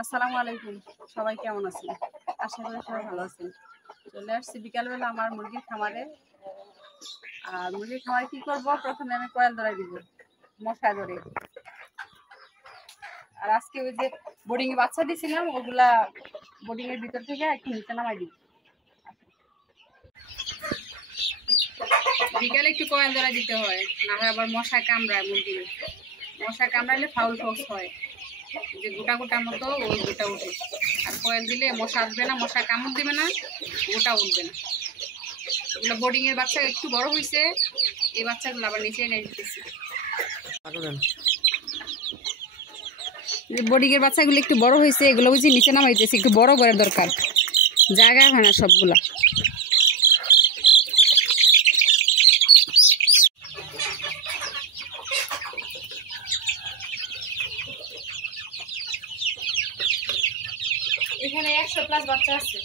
আসসালামু আলাইকুম। সবাই কেমন আছেন? আশা করি সবাই ভালো আছেন। চলে আসছি বিকালবেলা আমার মুরগির খামারে। আর মুরগির খামারে কি করব? প্রথমে আমি কয়েল ধরাই দিব মশা ধরে। আর আজকে ওই যে বোর্ডিং এ বাচ্চা দিয়েছিলাম ওগুলা বোর্ডিং এর ভিতর থেকে একটু নিচে নামাই দিব। বিকালে একটু কয়েল ধরাই দিতে হয়, না হয় আবার মশা কামড়ায় মুরগি। মশা কামড়াইলে ফাউল ফক্স হয়, যে গোটা গোটার মতো ওই গোটা উঠে। আর কয়েল দিলে মশা আসবে না, মশা কামড় দিবে না, গোটা উঠবে না। এগুলো বোর্ডিং এর বাচ্চা একটু বড় হয়েছে, এই বাচ্চাগুলো আবার নিচে এনে দিতেছি। বোর্ডিং এর বাচ্চাগুলো একটু বড় হয়েছে, এগুলো বুঝি নিচে নামাইতেছি, একটু বড় করে দরকার, জায়গা হয় না সবগুলা। এখানে 100+ বাচ্চা আছে,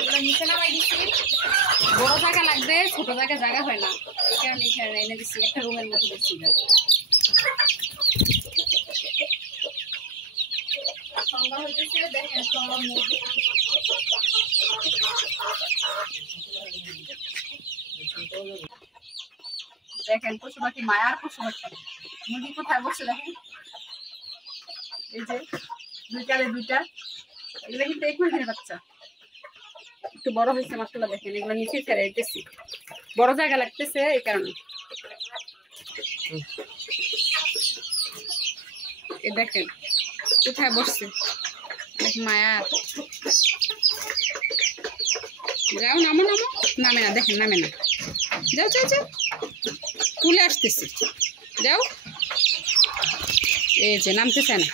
এগুলো নিচে নামাই দিচ্ছি। বড় জায়গা লাগবে, ছোট জায়গা হয় না, এই কারণে এখানে এনে দিচ্ছি, একটা রুমের মতো দিচ্ছি। সন্ধ্যা হইতেছে, দেখেন সব মুরগি দেখেন, পশু পাখি, মায়ার পশু পাখি। মুরগি কোথায় বসে দেখেন, এই যে দুইটারে দুইটা, এগুলো কিন্তু 21 দিনের বাচ্চা, একটু বড় হয়েছে মাশাআল্লাহ। দেখেন এগুলো নিচে ছেড়ে দিতেছি, বড় জায়গা লাগতেছে এই কারণে। এই দেখেন কোথায় বসছে, দেখেন মায়া। যাও, নামো নামো, নামে না, দেখেন নামে না। যাও যাও যাও, তুলে আসতেছি, যাও। এই যে নামতে চায় না।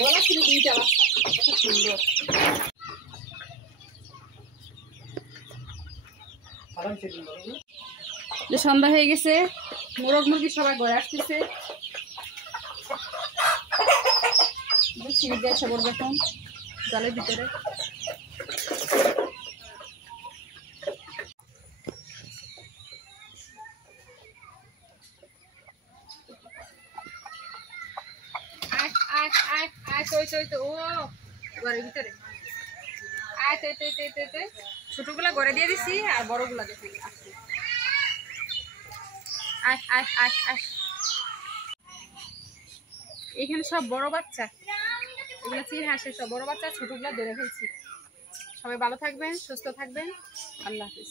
গলা ছিল দুইটা বাচ্চা, কত সুন্দর। যে সন্ধ্যা হয়ে গেছে, মোরগ মুরগি সবাই ঘরে আসতেছে। সিঁড়ি দিয়ে এসে পড়বে এখন জলের ভিতরে। ঘরের ভিতরে ছোটগুলা ঘরে দিয়ে দিছি, আর বড়গুলা দেখে আসছে। এখানে সব বড় বাচ্চা, এগুলো চিড় হাঁসের সব বড় বাচ্চা, ছোটগুলা ধরে ফেলছি। সবাই ভালো থাকবেন, সুস্থ থাকবেন, আল্লাহ হাফিজ।